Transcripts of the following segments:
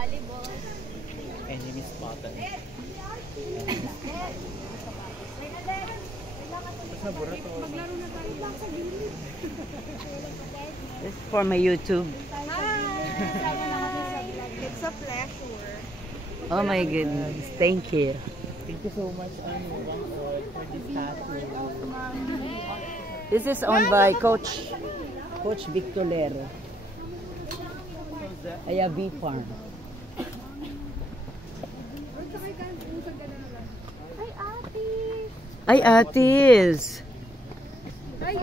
Enemy spotted. This is for my YouTube. It's a pleasure. Oh my goodness, thank you. Thank you so much, for this statue. This is owned by Coach Victorero. Ayabi Farm. Ay, Atis! Ay,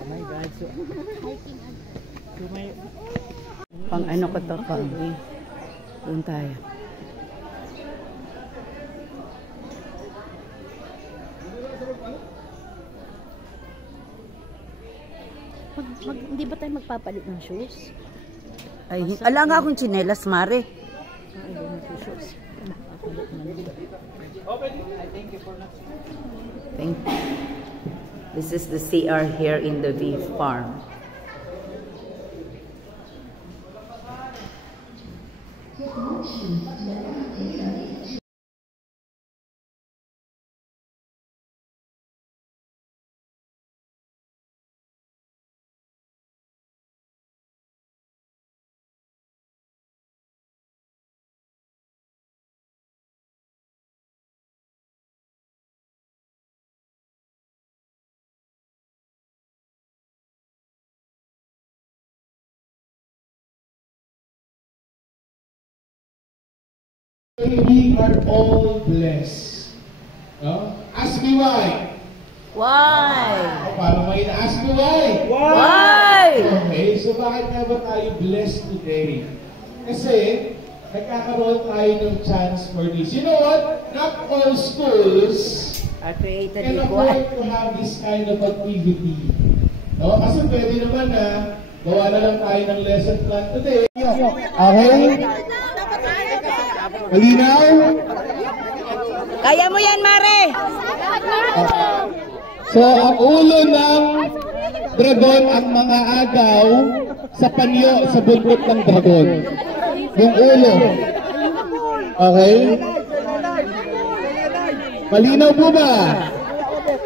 Oh my God, so may... Pang ano ko to, pang doon tayo. Hindi ba tayo magpapalit ng shoes? Ay, ala nga akong tsinelas, Mare. Thank you. This is the CR here in the V Farm. We are all blessed. No? Ask me why. Why? Para may ask me why. Why? Okay, so bakit nga ba tayo blessed today? Kasi nagkakaroon tayo ng chance for this. You know what? Not all schools can afford to have this kind of activity. No? Kasi pwede naman na gawa na lang tayo ng lesson plan today. Okay? Malinaw? Kaya mo yan, Mare! So, ang ulo ng dragon, ang mga agaw sa panyo, sa buntot ng dragon. Yung ulo. Okay? Malinaw po ba?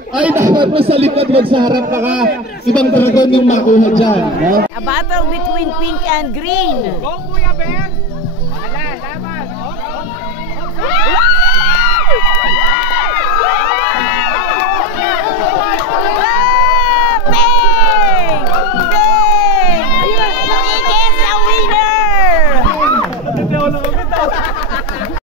Ay, dapat mo sa likod, wag sa harap ka. Ibang dragon yung makuha dyan. No? A battle between pink and green. Go, Kuya Ben!